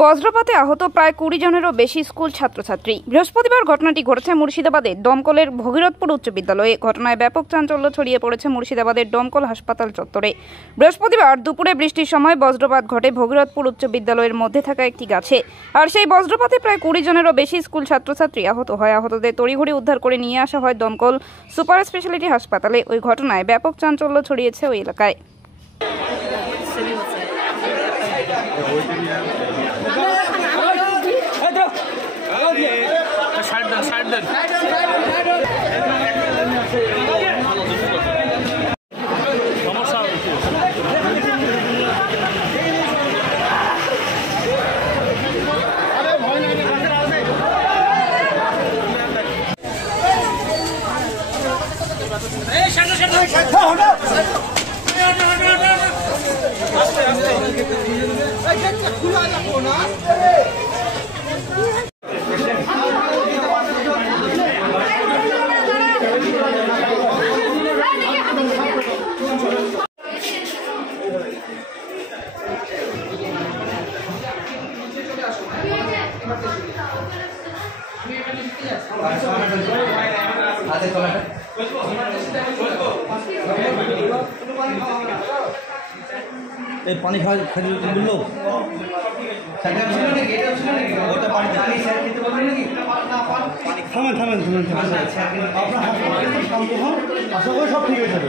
বজ্রপাতে আহত প্রায় 20 জনেরও বেশি স্কুল ছাত্রছাত্রী। বৃহস্পতিবার ঘটনাটি ঘটেছে মুর্শিদাবাদের দমকলের ভগীরথপুর উচ্চ বিদ্যালয়ে। ঘটনায় ব্যাপক চাঞ্চল্য ছড়িয়ে পড়েছে মুর্শিদাবাদের দমকল হাসপাতাল চত্বরে। বৃহস্পতিবার দুপুরে বৃষ্টির সময় বজ্রপাত ঘটে ভগীরথপুর উচ্চ বিদ্যালয়ের মধ্যে থাকা একটি গাছে। আর সেই বজ্রপাতে প্রায় 20 জনেরও বেশি স্কুল ছাত্রছাত্রী আহত হয়। আহতদের তড়িঘড়ি উদ্ধার করে নিয়ে আসা হয় দমকল সুপার স্পেশালিটি হাসপাতালে। ওই ঘটনায় ব্যাপক চাঞ্চল্য ছড়িয়েছে ওই এলাকায়। पानी खा लो सब ठीक है।